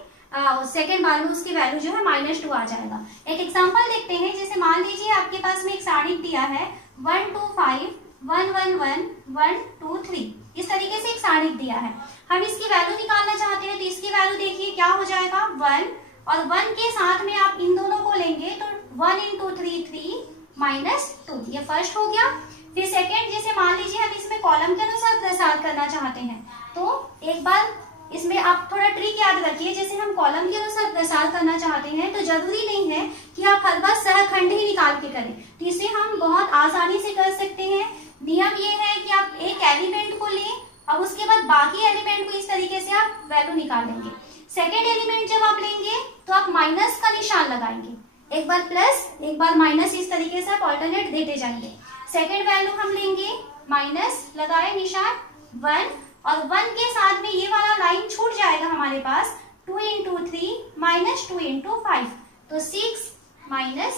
सेकेंड बार में उसकी वैल्यू जो है -2 आ जाएगा। एक एग्जांपल देखते हैं, जैसे मान लीजिए आपके पास में एक सारणी दिया है 1 2 5 1 1 1 1 2 3, इस तरीके से एक सारणी दिया है। हम इसकी वैल्यू निकालना चाहते हैं, तो इसकी वैल्यू देखिए क्या हो जाएगा 1, और 1 के साथ में आप इन दोनों को लेंगे तो 1 इंटू 3 3 -2, ये फर्स्ट हो गया। फिर सेकेंड, जैसे मान लीजिए हम इसमें कॉलम के अनुसार प्रसार करना चाहते हैं, तो एक बार इसमें आप थोड़ा ट्रिक याद रखिए, जैसे हम कॉलम के अनुसार प्रसार करना चाहते हैं तो जरूरी नहीं है कि आप हर बार सहखंड ही निकाल के करें, तो इसे हम बहुत आसानी से कर सकते हैं। नियम ये है कि आप एक एलिमेंट को लें और उसके बाद बाकी एलिमेंट को इस तरीके से आप वैल्यू निकालेंगे। सेकेंड एलिमेंट जब आप लेंगे तो आप माइनस का निशान लगाएंगे, एक बार प्लस एक बार माइनस, इस तरीके से आप ऑल्टरनेट देते जाएंगे। सेकेंड वैल्यू हम लेंगे, माइनस लगाए निशान 1, और 1 के साथ में ये वाला लाइन छूट जाएगा हमारे पास 2 इंटू 3 -2 इंटू 5, तो 6 -10।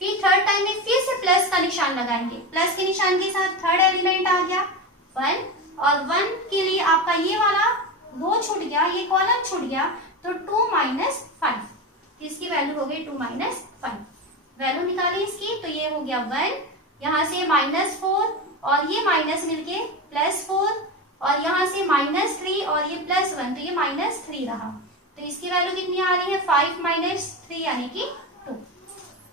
फिर थर्ड टाइम में फिर से प्लस का निशान लगाएंगे, प्लस के निशान के साथ थर्ड एलिमेंट आ गया 1, और 1 के लिए आपका ये वाला रो छूट गया, ये कॉलम छूट गया, तो 2 -5, इसकी वैल्यू हो गई 2 -5। वैल्यू निकाली इसकी, तो ये हो गया 1, यहाँ से -4 और ये माइनस मिलके +4, और यहाँ से -3 और ये +1, तो ये -3 रहा। तो इसकी वैल्यू कितनी आ रही है 5 - 3 यानी कि 2।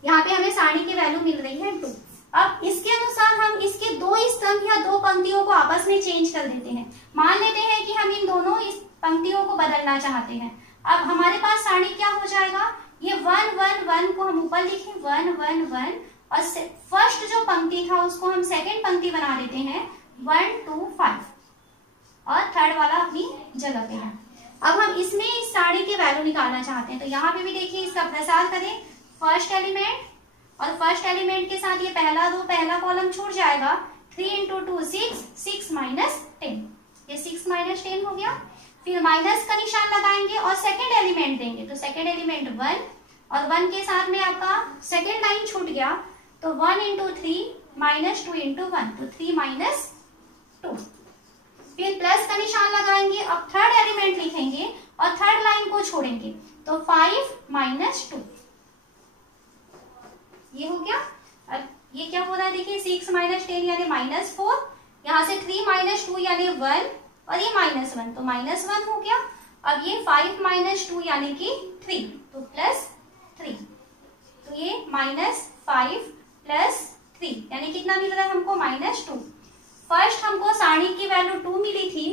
यहाँ पे हमें सारणी की वैल्यू मिल रही है 2। अब इसके अनुसार हम इसके दो स्तंभ या दो पंक्तियों को आपस में चेंज कर देते हैं। मान लेते हैं कि हम इन दोनों इस पंक्तियों को बदलना चाहते हैं। अब हमारे पास सारणी क्या हो जाएगा, ये 1 1 1 को हम ऊपर लिखें 1 1 1 और फर्स्ट जो पंक्ति था उसको हम सेकंड पंक्ति बना देते हैं 1 2 5 और थर्ड वाला अपनी जगह पे है। अब हम इसमें इस सारणी की वैल्यू निकालना चाहते हैं, तो यहाँ पे भी देखिए इसका प्रसार करें फर्स्ट एलिमेंट और फर्स्ट एलिमेंट के साथ ये पहला रो पहला कॉलम छूट जाएगा। 3 into 2 6, 6 minus 10, ये 6 minus 10 हो गया। फिर माइनस का निशान लगाएंगे और सेकेंड एलिमेंट देंगे, तो सेकेंड एलिमेंट 1 और 1 के साथ में आपका सेकेंड लाइन छूट गया, तो 1 into 3 minus 2 into 1, तो 3 minus 2। फिर प्लस का निशान लगाएंगे, अब थर्ड एलिमेंट लिखेंगे और थर्ड लाइन को छोड़ेंगे, तो 5 minus 2, ये हो गया। अब ये क्या हो रहा है देखिए 6 minus 10 यानी -4, यहाँ से 3 minus 2 यानी 1 और ये -1, तो -1 हो गया। अब ये 5 minus 2 यानी कि 3, तो +3, तो ये -5 + 3 यानी कितना मिल रहा है हमको -2। फर्स्ट हमको सारणी की वैल्यू 2 मिली थी।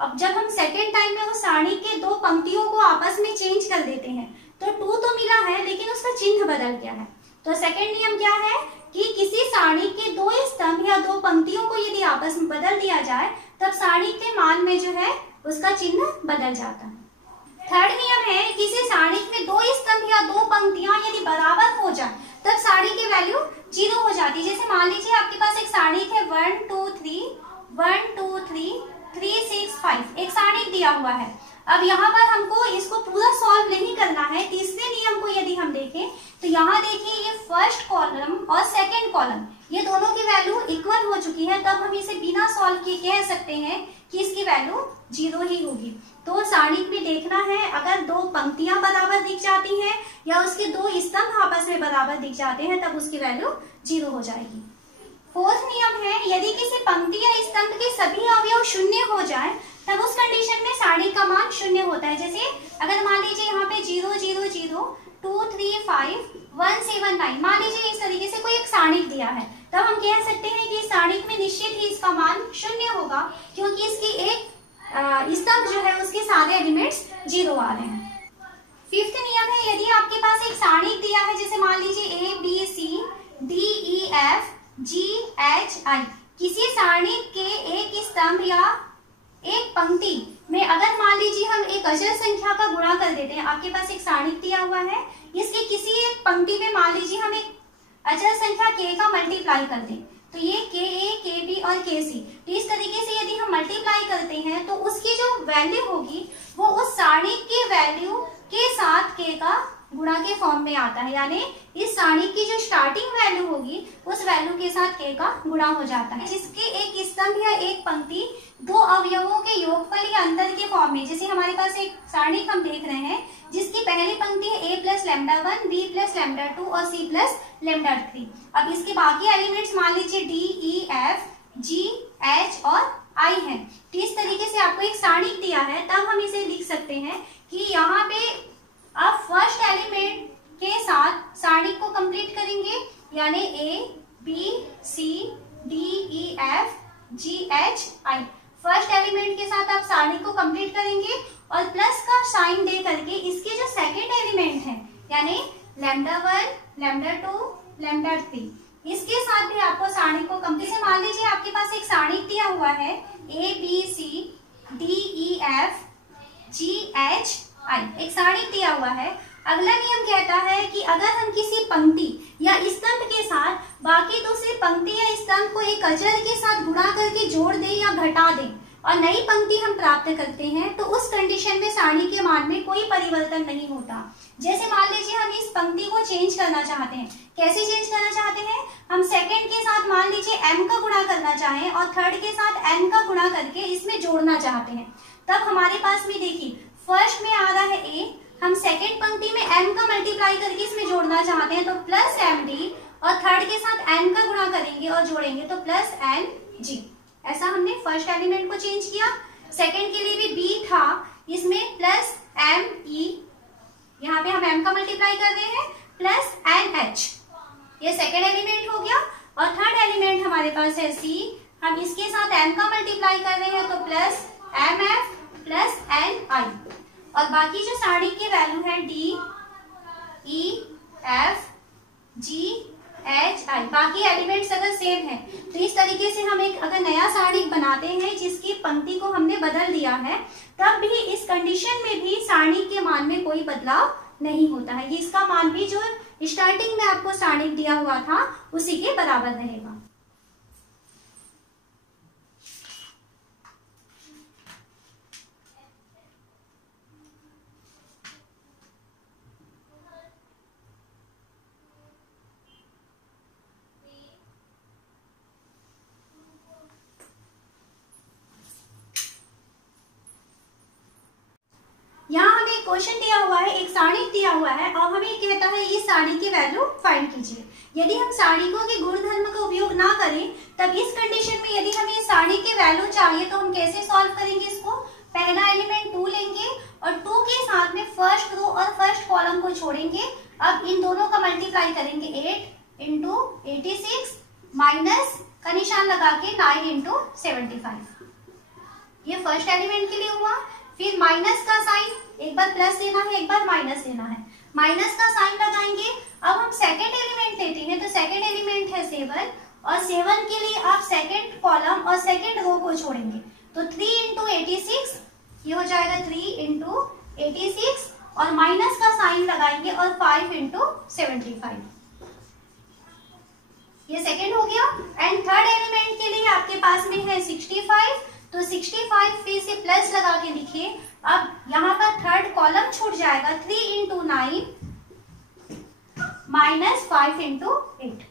अब जब हम सेकेंड टाइम में उस सारणी के दो पंक्तियों को आपस में चेंज कर देते हैं तो 2 तो मिला है लेकिन उसका चिन्ह बदल गया है। तो सेकेंड नियम क्या है कि किसी सारणी के दो स्तंभ या दो पंक्तियों को यदि आपस में बदल दिया जाए तब सारणी के मान में जो है उसका चिन्ह बदल जाता है। थर्ड नियम है किसी सारणी में दो स्तंभ या दो पंक्तियां यदि बराबर हो जाए तब सारणी की वैल्यू 0 हो जाती है। जैसे मान लीजिए आपके पास एक सारणी है 1 2 3 1 2 3 3 6 5, एक सारणी दिया हुआ है। अब यहाँ पर हमको इसको पूरा सॉल्व नहीं करना है। तीसरे नियम को यदि हम देखें तो यहाँ देखिए ये फर्स्ट कॉलम और सेकंड कॉलम ये दोनों की वैल्यू इक्वल हो चुकी है, तब हम इसे बिना सॉल्व किए कह सकते हैं कि इसकी वैल्यू 0 ही होगी। तो सारणी में देखना है अगर दो पंक्तियां बराबर दिख जाती हैं या उसके दो स्तंभ आपस में बराबर दिख जाते हैं तब उसकी वैल्यू 0 हो जाएगी। फोर्थ नियम है यदि किसी पंक्ति या स्तंभ के सभी अवयव 0 हो जाए तब उस कंडीशन में सारणी का मान 0 होता है। जैसे अगर मान लीजिए यहाँ पे 0 0 0 2 3 5 1 7 9, मान लीजिए इस तरीके से कोई एक सारणी दिया है, तब हम कह सकते हैं कि इस सारणी में निश्चित ही इसका मान 0 होगा क्योंकि इसकी एक स्तंभ जो है उसके सारे एलिमेंट्स 0 आ रहे हैं। फिफ्थ नियम है यदि आपके पास एक सारणी दिया है जैसे मान लीजिए A B C D E F G H I, किसी सारणी के एक स्तंभ या एक पंक्ति में अगर मान लीजिए हम एक अचर संख्या का गुणा कर देते हैं, आपके पास एक सारणी दिया हुआ है, इसके किसी एक पंक्ति में मान लीजिए हम एक अचर संख्या k का मल्टीप्लाई कर दें, तो ये KA KB और KC, तो इस तरीके से यदि हम मल्टीप्लाई करते हैं तो उसकी जो वैल्यू होगी वो उस सारणी की वैल्यू के साथ k का गुणा के फॉर्म में आता है, यानी इस सारणी की जो स्टार्टिंग वैल्यू होगी उस वैल्यू के साथ k का गुणा हो जाता है, जिसके एक स्तंभ या एक पंक्ति दो अवयवों के योगफल या अंतर के फॉर्म में। जैसे हमारे पास एक सारणी हम देख रहे हैं जिसकी पहली पंक्ति है a + λ1 b + λ2 और c + λ3। अब इसके बाकी एलिमेंट्स मान लीजिए d e f g h और i है। तो इस तरीके से आपको एक सारणी दिया है तब हम इसे लिख सकते हैं कि यहाँ पे आप फर्स्ट एलिमेंट के साथ सारणी को कंप्लीट करेंगे, यानी a b c d e f g h i, first element के साथ आप सारणी को कंप्लीट करेंगे और प्लस का साइन दे करके इसके जो सेकेंड एलिमेंट है यानी λ1 λ2 λ3 इसके साथ भी आपको सारणी को कंप्लीट। से मान लीजिए आपके पास एक सारणी दिया हुआ है a b c d e f g h i, एक सारणी दिया हुआ है। अगला नियम कहता है कि अगर हम किसी पंक्ति या स्तंभ के साथ बाकी दूसरी पंक्ति या स्तंभ को एक अचर के साथ गुणा करके जोड़ दें या घटा दें और नई पंक्ति हम प्राप्त करते हैं तो उस कंडीशन में सारणी के मान में कोई परिवर्तन नहीं होता। जैसे मान लीजिए हम इस पंक्ति को चेंज करना चाहते हैं, कैसे चेंज करना चाहते हैं, हम सेकंड के साथ मान लीजिए m का गुणा करना चाहें और थर्ड के साथ n का गुणा करके इसमें जोड़ना चाहते हैं, तब हमारे पास में देखिए फर्स्ट में आ रहा है a, हम सेकंड पंक्ति में m का मल्टीप्लाई करके इसमें जोड़ना चाहते हैं तो +md और थर्ड के साथ n का गुणा करेंगे और जोड़ेंगे तो +ng। ऐसा हमने फर्स्ट एलिमेंट को चेंज किया। सेकंड के लिए भी b था, इसमें +me, यहाँ पे हम m का मल्टीप्लाई कर रहे हैं +nh, ये सेकंड एलिमेंट हो गया। और थर्ड एलिमेंट हमारे पास है सी, हम इसके साथ m का मल्टीप्लाई कर रहे हैं तो प्लस mf प्लस ni, और बाकी जो सारणी के वैल्यू है d e f g h i, बाकी एलिमेंट्स अगर सेम है तो इस तरीके से हम एक अगर नया सारणिक बनाते हैं जिसकी पंक्ति को हमने बदल दिया है, तब भी इस कंडीशन में भी सारणिक के मान में कोई बदलाव नहीं होता है। ये इसका मान भी जो स्टार्टिंग में आपको सारणिक दिया हुआ था उसी के बराबर रहेगा। यहाँ हमें एक क्वेश्चन दिया हुआ है, एक सारणिक दिया हुआ है और हमें कहता है इस सारणी की वैल्यू फाइंड कीजिए। यदि हम सारणिकों के गुणधर्म का उपयोग ना करें तब इस कंडीशन में यदि हमें इस सारणी के वैल्यू चाहिए तो हम कैसे सॉल्व करेंगे इसको। पहला एलिमेंट 2 लेंगे और 2 के साथ में फर्स्ट रो और फर्स्ट कॉलम को छोड़ेंगे। अब इन दोनों का मल्टीप्लाई करेंगे 8 इंटू 86 माइनस का निशान लगा के 9 इंटू 75। ये फर्स्ट एलिमेंट के लिए हुआ। फिर माइनस का साइन, एक बार प्लस लेना है एक बार माइनस लेना है, माइनस का साइन लगाएंगे। अब हम सेकंड एलिमेंट लेते हैं तो सेकंड एलिमेंट है 7 और 7 के लिए आप सेकंड कॉलम और सेकंड रो को छोड़ेंगे तो 3 इंटू 86, ये हो जाएगा 3 इंटू 86 और माइनस का साइन लगाएंगे और 5 इंटू 75, ये सेकंड हो गया। एंड थर्ड एलिमेंट के लिए आपके पास में है 65 तो 65 फिर से प्लस लगा के लिखिए। अब यहाँ पर थर्ड कॉलम छूट जाएगा 3 इंटू 9 माइनस 5 इंटू 8।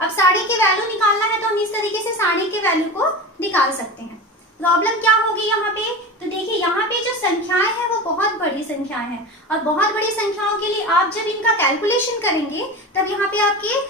अब सारणी की वैल्यू निकालना है तो हम इस तरीके से सारणी की वैल्यू को निकाल सकते हैं। प्रॉब्लम क्या होगी यहाँ पे, तो देखिए यहाँ पे जो संख्याएं हैं वो बहुत बड़ी संख्याएं हैं और बहुत बड़ी संख्याओं के लिए आप जब इनका कैलकुलेशन करेंगे तब यहाँ पे आपके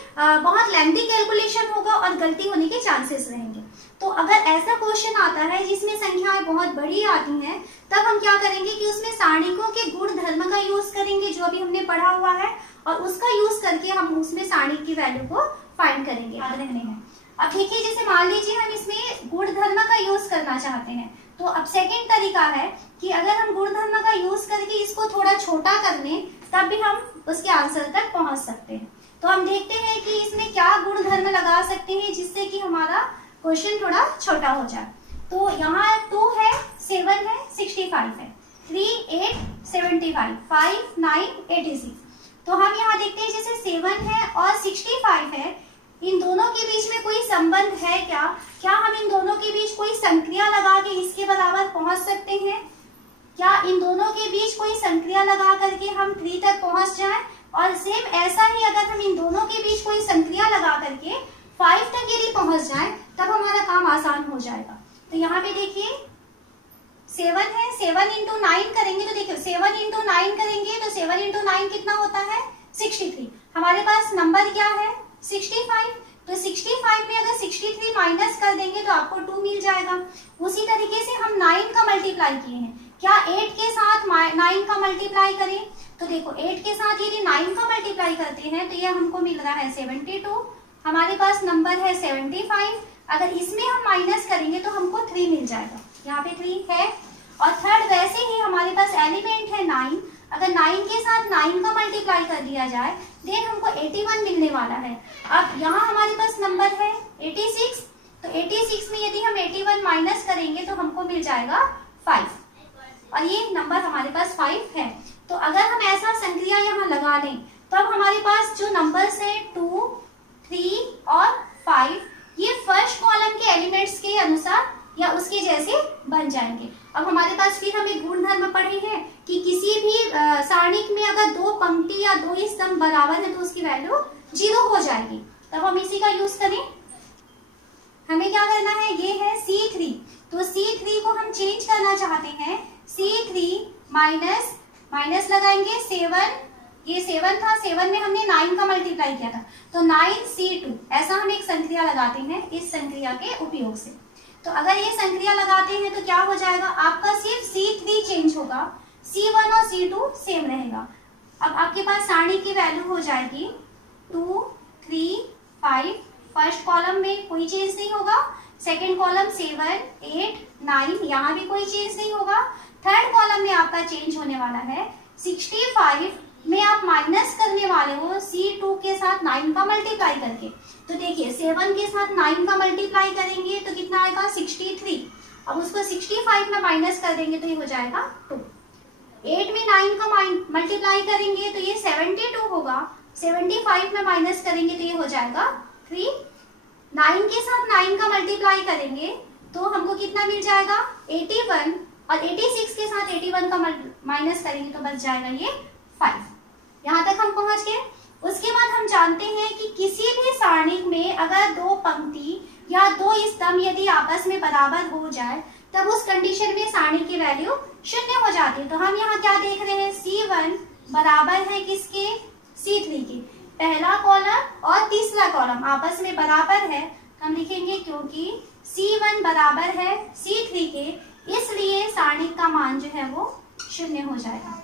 बहुत लेंथी कैलकुलेशन होगा और गलती होने के चांसेस रहेंगे। तो अगर ऐसा क्वेश्चन आता है जिसमें संख्याएं बहुत बड़ी आती हैं तब हम क्या करेंगे कि उसमें सारणिकों के गुण धर्म का यूज करेंगे जो अभी हमने पढ़ा हुआ है और उसका यूज करके हम उसमें सारणिक की वैल्यू को फाइंड करेंगे, याद रखने हैं। अब देखिए जैसे मान लीजिए हम इसमें गुण धर्म का यूज करना चाहते हैं तो अब सेकेंड तरीका है कि अगर हम गुण धर्म का यूज करके इसको थोड़ा छोटा कर लें तब भी हम उसके आंसर तक पहुंच सकते हैं। तो हम देखते हैं कि इसमें क्या गुण धर्म लगा सकते हैं जिससे कि हमारा क्वेश्चन थोड़ा छोटा हो जाए। तो यहाँ 2 है, 7 है, 65 है, 3 8 75, 5 9 86। तो हम यहाँ देखते हैं जैसे 7 है और 65 है, इन दोनों के बीच में कोई संबंध है क्या? क्या हम इन दोनों के बीच कोई संक्रिया लगा के इसके बराबर पहुंच सकते हैं? क्या इन दोनों के बीच कोई संक्रिया लगा करके हम 3 तक पहुंच जाएं? और सेम ऐसा ही अगर हम इन दोनों के बीच कोई संक्रिया लगा करके 5 तक यदि पहुंच जाए तब हमारा काम आसान हो जाएगा। तो यहाँ पे देखिए 7 है, 7 इंटू 9 करेंगे तो देखिए 7 इंटू 9 करेंगे तो 7 इंटू 9 कितना होता है 63। हमारे पास नंबर क्या है 65। तो 65 में अगर 63 माइनस कर देंगे तो आपको 2 मिल जाएगा। उसी तरीके से हम 9 का मल्टीप्लाई किए हैं, क्या 8 के साथ 9 का मल्टीप्लाई करें? तो देखो 8 के साथ यदि 9 का मल्टीप्लाई करते हैं तो ये हमको मिल रहा है 72। हमारे पास नंबर है 75, अगर इसमें हम माइनस करेंगे तो हमको 3 मिल जाएगा, यहाँ पे 3 है। और थर्ड वैसे ही हमारे पास एलिमेंट है 9, अगर 9 के साथ 9 का मल्टीप्लाई कर दिया जाए देन हमको 81 मिलने वाला है। अब यहाँ हमारे पास नंबर है 86, तो 86 में यदि हम 81 माइनस करेंगे तो हमको मिल जाएगा 5 और ये नंबर हमारे पास 5 है। तो अगर हम ऐसा संक्रिया यहाँ लगा लें तब हमारे पास जो नंबर्स है 2 3 और 5 ये फर्स्ट कॉलम के एलिमेंट्स के अनुसार या उसके जैसे बन जाएंगे। अब हमारे पास फिर हम एक गुणधर्म पढ़े हैं कि किसी भी सारणिक में अगर 2 पंक्ति या 2 स्तंभ बराबर है तो उसकी वैल्यू 0 हो जाएगी। तब हम इसी का यूज करें, हमें क्या करना है, ये है C3, तो C3 को हम चेंज करना चाहते हैं, C3 माइनस माइनस लगाएंगे 7, ये 7 था, 7 में हमने 9 का मल्टीप्लाई किया था तो 9C2, ऐसा हम एक संक्रिया लगाते हैं इस संक्रिया के उपयोग से। तो अगर ये संक्रिया लगाते हैं तो क्या हो जाएगा, आपका सिर्फ C3 चेंज होगा, C1 और C2 सेम रहेगा। अब आपके पास सारणी की वैल्यू हो जाएगी 2 3 5, फर्स्ट कॉलम में कोई चेंज नहीं होगा, सेकेंड कॉलम 7, 8, 9, यहाँ भी कोई चेंज नहीं होगा, थर्ड कॉलम में आपका चेंज होने वाला है 65 में आप माइनस करने वाले हो C2 के साथ 9 का मल्टीप्लाई करके। तो देखिए 7 के साथ 9 का मल्टीप्लाई करेंगे तो कितना आएगा 63। अब उसको 65 में माइनस कर देंगे तो ये हो जाएगा 2। 8 में 9 का मल्टीप्लाई करेंगे तो ये 72 होगा, 75 में माइनस करेंगे तो ये हो जाएगा 3। 9 के साथ 9 का मल्टीप्लाई करेंगे तो हमको कितना मिल जाएगा 81, और 86 के साथ 81 का माइनस करेंगे तो बच जाएगा ये 5। यहाँ तक हम पहुंच गए। उसके बाद हम जानते हैं कि किसी भी सारणिक में अगर दो पंक्ति या दो स्तंभ यदि आपस में बराबर हो जाए तब उस कंडीशन में सारणिक की वैल्यू 0 हो जाती है। तो हम यहाँ क्या देख रहे हैं, C1 बराबर है किसके, C3 के। पहला कॉलम और तीसरा कॉलम आपस में बराबर है, हम लिखेंगे क्योंकि C1 बराबर है C3 के, इसलिए सारणिक का मान जो है वो 0 हो जाएगा।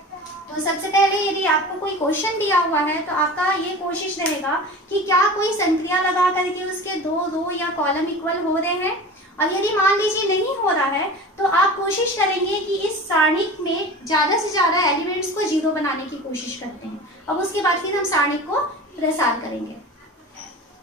तो सबसे पहले यदि आपको कोई क्वेश्चन दिया हुआ है तो आपका ये कोशिश रहेगा कि क्या कोई संक्रिया लगा करके उसके दो रो या कॉलम इक्वल हो रहे हैं, और यदि मान लीजिए नहीं हो रहा है तो आप कोशिश करेंगे कि इस सारणिक में ज्यादा से ज्यादा एलिमेंट्स को 0 बनाने की कोशिश करते हैं। अब उसके बाद फिर हम सारणिक को प्रसार करेंगे।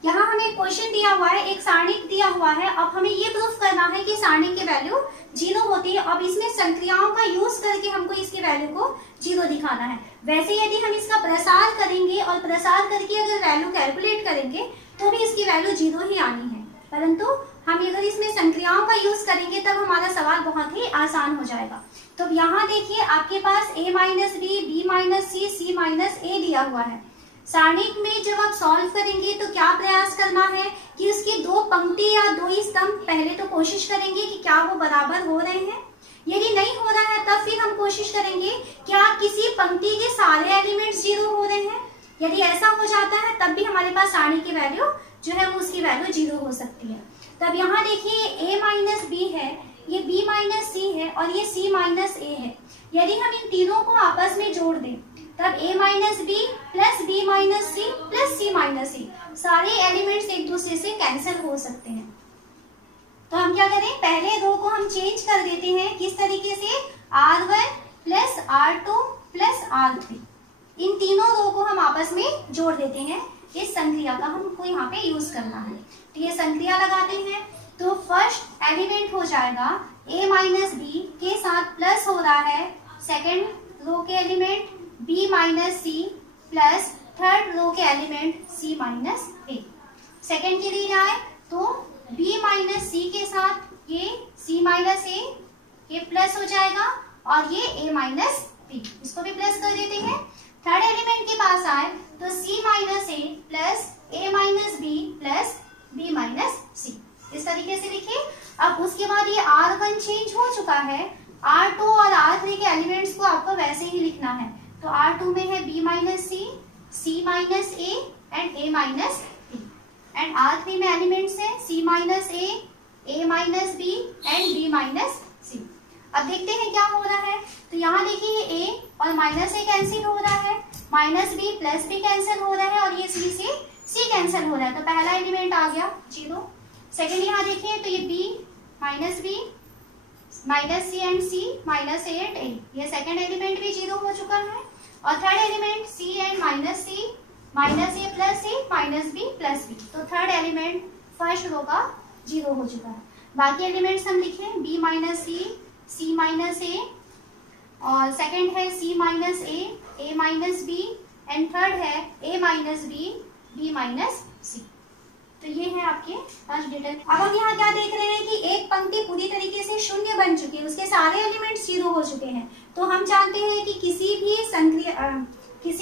यहाँ हमें क्वेश्चन दिया हुआ है, एक सारणिक दिया हुआ है, अब हमें ये प्रूफ करना है कि सारणिक की वैल्यू 0 होती है। अब इसमें संक्रियाओं का यूज करके हमको इसकी वैल्यू को 0 दिखाना है। वैसे यदि हम इसका प्रसार करेंगे और प्रसार करके अगर वैल्यू कैलकुलेट करेंगे तो भी इसकी वैल्यू 0 ही आनी है, परंतु हम अगर इसमें संक्रियाओं का यूज करेंगे तब हमारा सवाल बहुत ही आसान हो जाएगा। तो यहाँ देखिए आपके पास a minus B, B minus C, C minus A दिया हुआ है। सारणिक में जब आप सॉल्व करेंगे तो क्या प्रयास करना है कि उसकी दो पंक्ति या दो स्तंभ पहले तो कोशिश करेंगे कि क्या वो बराबर हो रहे हैं। यदि नहीं हो रहा है तब फिर हम कोशिश करेंगे क्या किसी पंक्ति के सारे एलिमेंट्स 0 हो रहे हैं। यदि ऐसा हो जाता है तब भी हमारे पास सारणी की वैल्यू जो है वो उसकी वैल्यू 0 हो सकती है। तब यहाँ देखिए a माइनस बी है, ये b माइनस सी है और ये c माइनस ए है। यदि हम इन तीनों को आपस में जोड़ दें तब a minus B plus B minus C plus C minus C सारे एलिमेंट्स एक दूसरे से कैंसिल हो सकते हैं। तो हम क्या करें, पहले रो को हम चेंज कर देते हैं, किस तरीके से, r1 plus r2 plus r3, इन तीनों रो को हम आपस में जोड़ देते हैं। इस संक्रिया का हमको यहाँ पे यूज करना है। तो ये संक्रिया लगाते हैं तो फर्स्ट एलिमेंट हो जाएगा a माइनस बी के साथ प्लस हो रहा है सेकेंड रो के एलिमेंट b माइनस सी प्लस थर्ड रो के element c minus a. Second के लिए जाए तो b माइनस सी के साथ ये c माइनस ए, ये प्लस हो जाएगा और ये a माइनस बी, इसको भी प्लस कर देते हैं। थर्ड एलिमेंट के पास आए तो c minus A plus a minus B plus b minus C, इस तरीके से लिखिए। अब उसके बाद ये r1 चेंज हो चुका है, r2 और r3 के एलिमेंट्स को आपको वैसे ही लिखना है। तो r2 में है b minus C, c minus A and a minus B, and r3 में एलिमेंट्स है c minus A, a minus B and b minus C. अब देखते हैं क्या हो रहा है। तो यहाँ देखिए ये a और माइनस ए कैंसिल हो रहा है, minus B plus b cancel हो रहा है और ये c से c कैंसिल हो रहा है। तो पहला एलिमेंट आ गया 0। सेकेंड यहाँ देखिए तो ये b minus B minus C and c minus A and A, ये सेकेंड एलिमेंट भी 0 हो चुका है। और third element c and minus C minus A plus C minus B plus B, तो थर्ड एलिमेंट फर्स्ट रो का 0 हो चुका है। बाकी एलिमेंट्स हम लिखें b minus C, c minus A और सेकेंड है c minus A, a minus B and third है a minus B, b minus C. तो ये है आपके पास डिटेल। अब हम यहाँ क्या देख रहे हैं कि एक पंक्ति पूरी तरीके से शून्य बन चुकी है, उसके सारे एलिमेंट्स 0 हो चुके हैं। तो हम जानते हैं कि किसी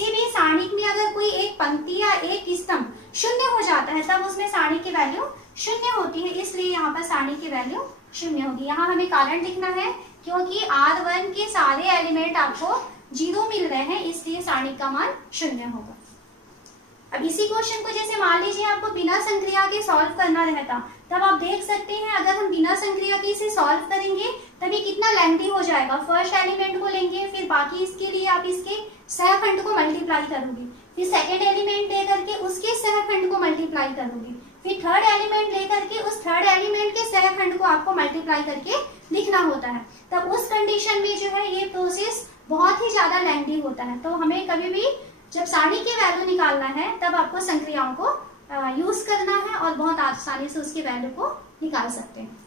भी सारणिक में अगर कोई एक पंक्ति या एक स्तंभ शून्य हो जाता है तब उसमें सारणी की वैल्यू 0 होती है, इसलिए यहाँ पर सारणी की वैल्यू 0 होगी। यहाँ हमें कारण लिखना है क्योंकि r1 के सारे एलिमेंट आपको 0 मिल रहे हैं, इसलिए सारणी का मान 0 होगा। अब इसी क्वेश्चन को जैसे मान लीजिए आपको बिना संक्रिया के सॉल्व करना रहता, तब आप देख सकते हैं अगर हम बिना संक्रिया के इसे सॉल्व करेंगे तब ये कितना लेंथी हो जाएगा। फर्स्ट एलिमेंट को लेंगे, फिर बाकी इसके लिए आप इसके सहखंड को मल्टीप्लाई करोगे, फिर सेकेंड एलिमेंट लेकर के उसके सहखंड को मल्टीप्लाई करोगे, फिर थर्ड एलिमेंट लेकर के उस थर्ड एलिमेंट के सहखंड को आपको मल्टीप्लाई करके लिखना होता है। तब उस कंडीशन में जो है ये प्रोसेस बहुत ही ज्यादा लेंथी होता है। तो हमें कभी भी जब सारणी की वैल्यू निकालना है तब आपको संक्रियाओं को यूज करना है और बहुत आसानी से उसकी वैल्यू को निकाल सकते हैं।